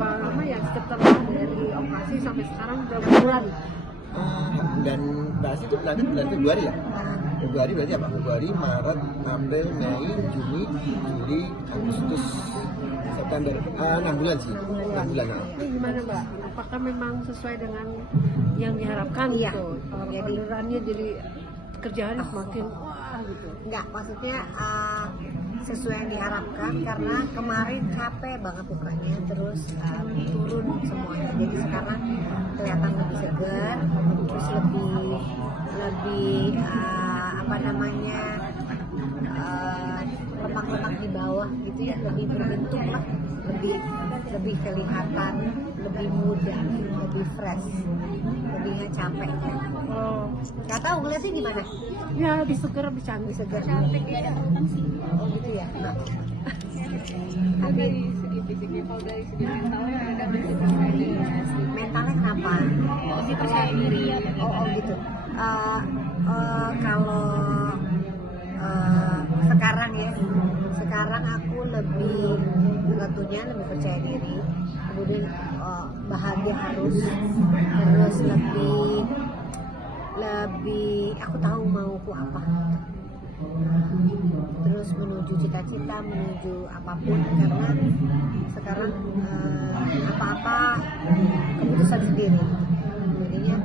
berapa lama ya setelah dari operasi sampai sekarang berapa bulan? Dan operasi itu nanti bulan Februari ya? Februari berarti apa? Februari, Maret, April, Mei, Juni, Juli, Agustus, September. 6 bulan sih. 6 bulan. Ini gimana Mbak? Apakah memang sesuai dengan yang diharapkan Iya. gitu? Jadi Orderannya jadi pekerjaan semakin wah gitu. enggak, maksudnya sesuai yang diharapkan karena kemarin capek banget mukanya, terus turun semuanya. Jadi sekarang kelihatan lebih segar, terus lebih apa namanya, lemak-lemak di bawah gitu ya, lebih berbentuk lah, lebih kelihatan, lebih muda, lebih fresh, lebih nggak capek. Nggak tahu ngeliatnya gimana? Ya lebih segar, lebih cantik. Cantik ya. Oh gitu ya. Nah. Kalau dari segi fisiknya, kalau dari segi mentalnya ada nggak sih transformasi? Mentalnya kenapa? Masih percaya diri. Oh gitu. Kalau sekarang ya, sekarang aku lebih tentunya lebih percaya diri. Kemudian bahagia harus lebih aku tahu mauku apa. Terus menuju cita-cita, menuju apapun, karena sekarang apa-apa keputusan sendiri. Jadinya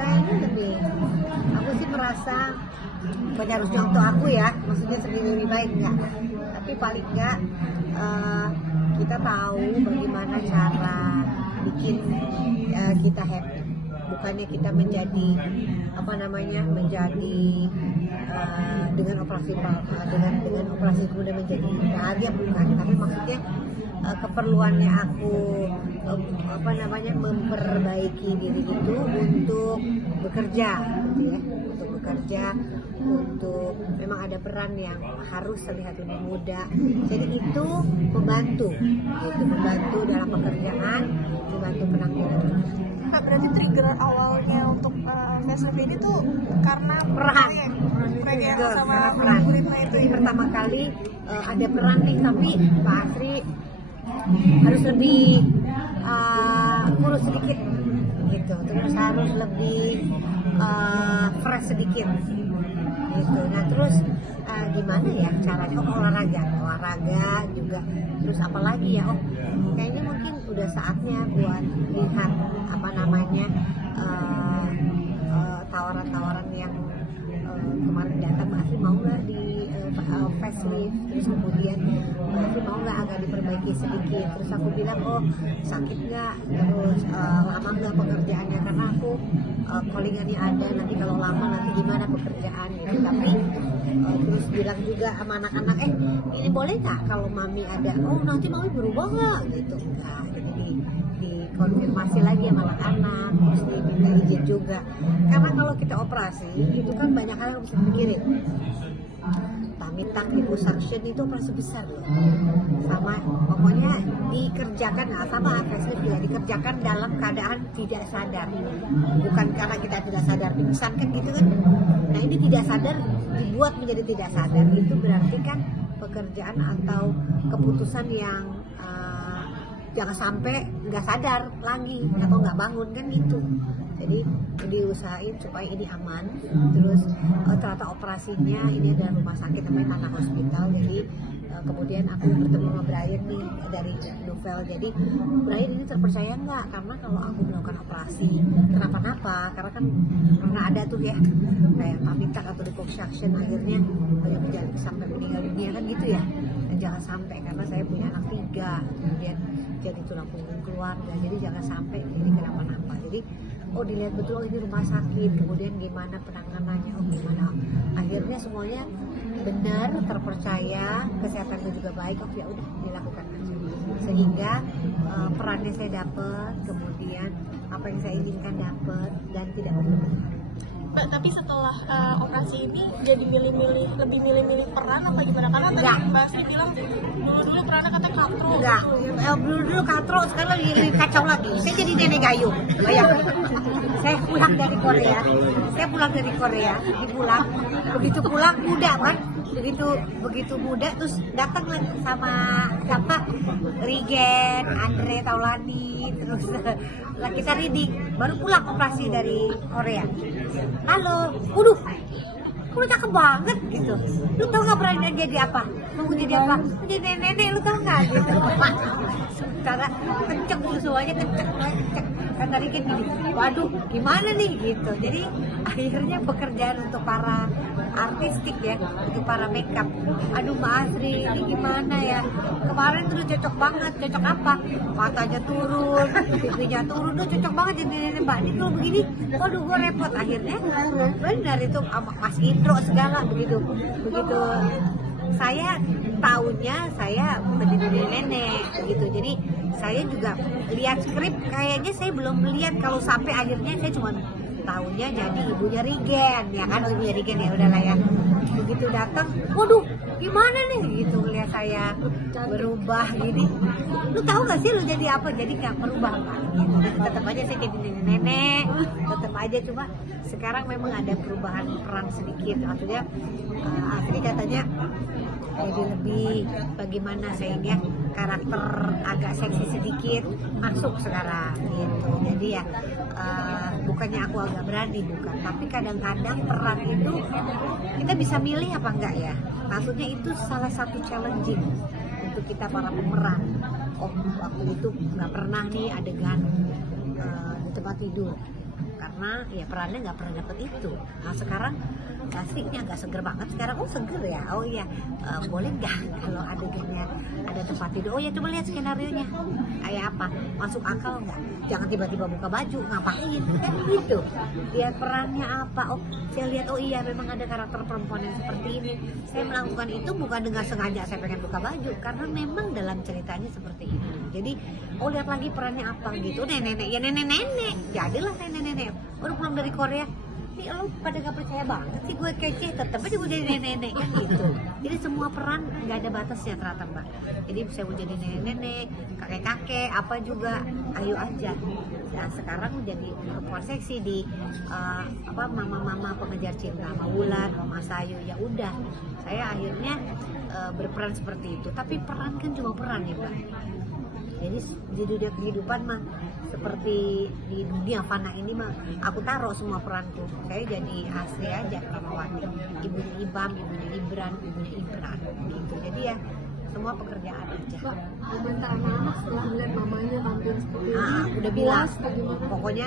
kayaknya lebih, aku sih merasa banyak harus contoh aku ya, maksudnya sendiri lebih baik enggak, tapi paling enggak kita tahu bagaimana cara bikin kita happy. Bukannya kita menjadi dengan operasi kemudian menjadi bahagia, bukan, tapi maksudnya keperluannya aku memperbaiki diri itu untuk bekerja gitu ya, untuk memang ada peran yang harus terlihat lebih muda, jadi itu membantu dalam pekerjaan, membantu penampilan. Kak, berarti trigger awalnya untuk facelift ini tuh karena peran sama peran. kulitnya itu Jadi ya? pertama kali ada peran nih, tapi Pak Asri harus lebih kurus sedikit gitu, terus harus lebih fresh sedikit gitu. Nah terus gimana ya caranya? Olahraga juga. Terus apalagi ya? Kayaknya mungkin udah saatnya buat lihat tawaran-tawaran yang kemarin datang. Mbak Asri mau nggak di facelift, terus kemudian Mbak Asri mau nggak agak diperbaiki sedikit, terus aku bilang sakit nggak, terus lama nggak pekerjaannya, karena aku callingannya ada, nanti kalau lama nanti gimana pekerjaan gitu. Tapi terus bilang juga sama anak-anak, ini boleh nggak kalau mami ada, nanti mami berubah nggak gitu. Enggak, jadi dikonfirmasi lagi sama anak-anak, terus diminta izin juga, karena kalau kita operasi itu kan banyak hal yang harus dipikirin. Tamitak, liposuction itu operasi besar ya, sama pokoknya dikerjakan, sama facelift juga dikerjakan dalam keadaan tidak sadar, bukan karena kita tidak sadar pingsan kan gitu kan. Nah ini tidak sadar dibuat menjadi tidak sadar, itu berarti kan pekerjaan atau keputusan yang jangan sampai nggak sadar lagi atau nggak bangun kan gitu. Jadi diusahain supaya ini aman. Terus ternyata operasinya ini ada rumah sakit namanya Tanah Hospital. Jadi kemudian aku bertemu sama Brian nih dari Novel. Jadi Brian ini terpercaya nggak? Karena kalau aku melakukan operasi kenapa-napa, karena kan pernah ada tuh ya kayak pamitak atau liposuction akhirnya banyak sampai meninggal dunia kan gitu ya. Dan jangan sampai, karena saya punya anak 3, kemudian jadi tulang punggung keluarga, jadi jangan sampai ini kenapa-napa. Jadi dilihat betul ini rumah sakit, kemudian gimana penanganannya, gimana, akhirnya semuanya benar, terpercaya, kesehatannya juga baik, ya udah dilakukan aja. Sehingga perannya saya dapat, kemudian apa yang saya inginkan dapat, dan tidak berlebihan. Mbak, tapi setelah operasi ini jadi lebih milih-milih peran apa gimana? Karena tadi Mbak Asri bilang dulu perannya katanya katro. Enggak, dulu katro, sekarang lagi kacau lagi. Saya jadi nenek gayung. Bayangin. Saya pulang dari Korea, dipulang, begitu pulang muda kan, begitu muda terus datang sama siapa Rigen, Andre Taulani, terus lah kita reading, baru pulang operasi dari Korea. Halo, waduh, lu cakep banget gitu. Lu tau nggak pernah jadi apa? Mau jadi apa? Jadi nenek, lu tau nggak gitu? Karena kenceng semuanya kenceng. Kan tadi kan gini, waduh gimana nih gitu. Jadi akhirnya pekerjaan untuk para artistik ya, untuk para makeup. Aduh Mbak Asri, ini gimana ya? Kemarin tuh cocok banget, cocok apa? Matanya turun, pipinya turun, tuh cocok banget jadi nenek Mbak. Ini kalau begini, waduh gue repot. Akhirnya benar itu Mas intro segala begitu. Saya tahunya saya menjadi nenek gitu. Jadi saya juga lihat skrip, kayaknya saya belum melihat kalau sampai akhirnya saya cuma tahunya jadi ibunya Rigen ya kan, ibunya Rigen ya udahlah ya. Begitu datang, waduh gimana nih gitu lihat saya berubah gini. Lu tahu gak sih lu jadi apa? Jadi nggak berubah Pak. Gitu. Tetap aja saya jadi nenek, tetap aja cuma sekarang memang ada perubahan peran sedikit. Maksudnya Asri katanya jadi lebih bagaimana saya dia karakter agak seksi sedikit masuk sekarang gitu. Jadi ya bukannya aku agak berani, bukan, tapi kadang-kadang peran itu kita bisa milih apa enggak ya. Maksudnya itu salah satu challenging untuk kita para pemeran. Oh waktu itu nggak pernah nih adegan di tempat tidur karena ya perannya nggak pernah dapet itu. Nah sekarang aslinya agak seger banget sekarang. Oh seger ya, oh iya boleh nggak kalau adegannya ada tempat tidur? Oh ya coba lihat skenario nya kayak apa, masuk akal nggak? Jangan tiba-tiba buka baju, ngapain kan gitu. Lihat perannya apa, oh saya lihat oh iya memang ada karakter perempuan yang seperti ini. Saya melakukan itu bukan dengan sengaja saya pengen buka baju, karena memang dalam ceritanya seperti itu. Jadi oh lihat lagi perannya apa gitu, nenek ya nenek jadilah saya nenek. Baru pulang dari Korea, nih lo pada gak percaya banget sih gue kece, tetep aja gue jadi nenek kan gitu. Jadi semua peran nggak ada batasnya ternyata Mbak. Jadi bisa gue jadi nenek, kakek apa juga, ayo aja. Nah sekarang jadi perempuan seksi di mama pengejar cinta, Mama Wulan, Mama Sayu, ya udah. Saya akhirnya berperan seperti itu. Tapi peran kan cuma peran ya Mbak. Jadi di dunia kehidupan mah seperti di dunia fana ini mah aku taruh semua peranku. Saya jadi Asri aja Ramawati, ibunya Ibam, ibunya Ibran, ibunya Ibran gitu. Jadi ya semua pekerjaan aja. Komentar anak setelah melihat mamanya tampil seperti ini, udah bilang pokoknya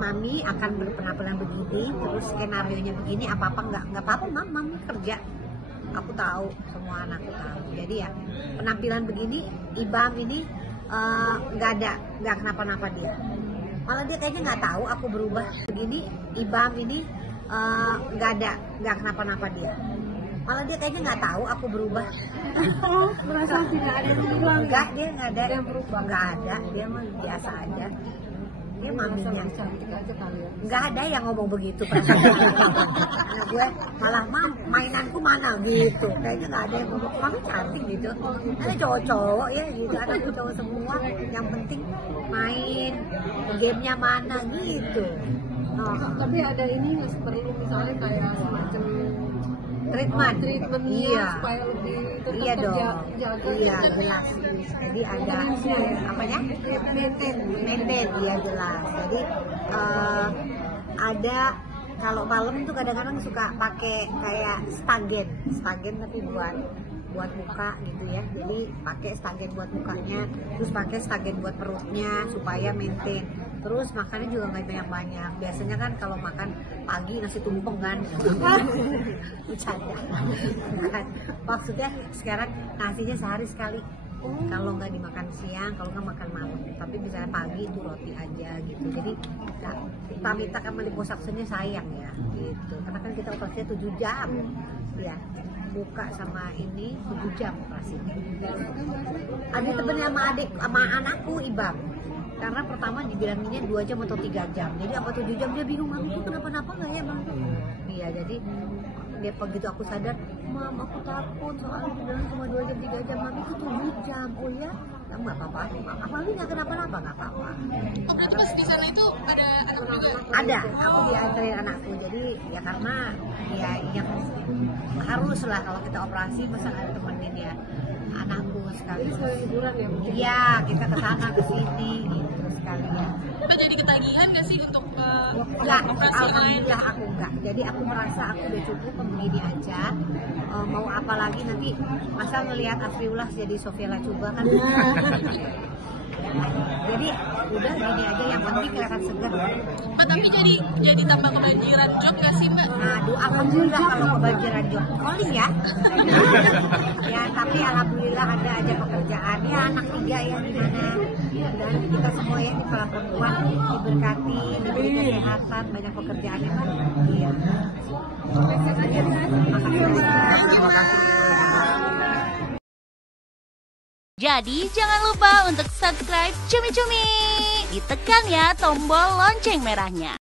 mami akan berpenampilan begini, terus skenario nya begini, apa nggak apa-apa mami kerja. Aku tahu, semua anakku tahu. Jadi ya penampilan begini, Ibam ini nggak kenapa-napa dia. Malah dia kayaknya nggak tahu aku berubah begini. Ibam ini nggak kenapa-napa dia. Malah dia kayaknya nggak tahu aku berubah. Oh, merasa tidak ada yang berubah. Enggak, dia nggak ada yang berubah. Nggak ada, dia mah biasa aja. Dia maminya cantik aja kali ya. Nggak ada yang ngomong begitu anak gue malah mainanku mana gitu, kayaknya nggak ada yang ngomong mami cantik gitu. Ada cowok-cowok ya gitu, anakku cowok semua, yang penting main gamenya mana gitu. Tapi ada ini nggak perlu misalnya kayak semacam treatment iya, supaya lebih tetap iya dong, terjaga. iya jelas. Jadi ada apanya maintain iya jelas. Jadi ada kalau malam tuh kadang-kadang suka pakai kayak stagen tapi buat muka gitu ya. Jadi pakai stagen buat mukanya, terus pakai stagen buat perutnya supaya maintain. Terus makannya juga nggak banyak-banyak. Biasanya kan kalau makan pagi nasi tumpeng kan. Bercanda. Maksudnya sekarang nasinya sehari sekali. Kalau nggak dimakan siang, kalau nggak makan malam. Tapi misalnya pagi itu roti aja gitu. Jadi kita sama liposuctionnya sayang ya gitu. Karena kan kita operasinya 7 jam. Ya. Buka sama ini 7 jam operasi. Ada temennya sama anakku Ibam. Karena pertama dibilanginnya 2 jam atau 3 jam. Jadi apa 7 jam dia bingung, mami itu kenapa-napa nggak ya bang? Iya jadi dia begitu aku sadar, mam aku takut soalnya beneran cuma 2 jam 3 jam, mami itu 7 jam. Oh ya, kamu nggak apa-apa, mami nggak kenapa-napa, nggak apa-apa. Oh berarti pas di sana itu ada anak juga? Ada, aku diantarin anakku, jadi ya karena ya yang harus lah kalau kita operasi masa nggak ada temenin ya anakku sekali. Liburan ya? Iya, kita ke sana ke sini gitu sekalian. Jadi ketagihan gak sih untuk Enggak, operasi lain? alhamdulillah aku enggak. Jadi aku merasa aku udah cukup begini aja. Mau apa lagi nanti masa ngelihat Afriullah jadi Sofia Lacuba kan. Jadi udah gini aja, yang penting kelihatan segar. Mbak, tapi jadi tambah kebanjiran job gak sih Mbak? Nah, alhamdulillah kalau kebanjiran job calling ya. Ya, tapi alhamdulillah ada aja pekerjaan. Ya anak 3 ya gimana. Dan kita semua ya di para perempuan diberkati, diberi kesehatan, banyak pekerjaan ya Pak. Iya. Terima kasih. Jadi jangan lupa untuk subscribe Cumi Cumi. Ditekan ya tombol lonceng merahnya.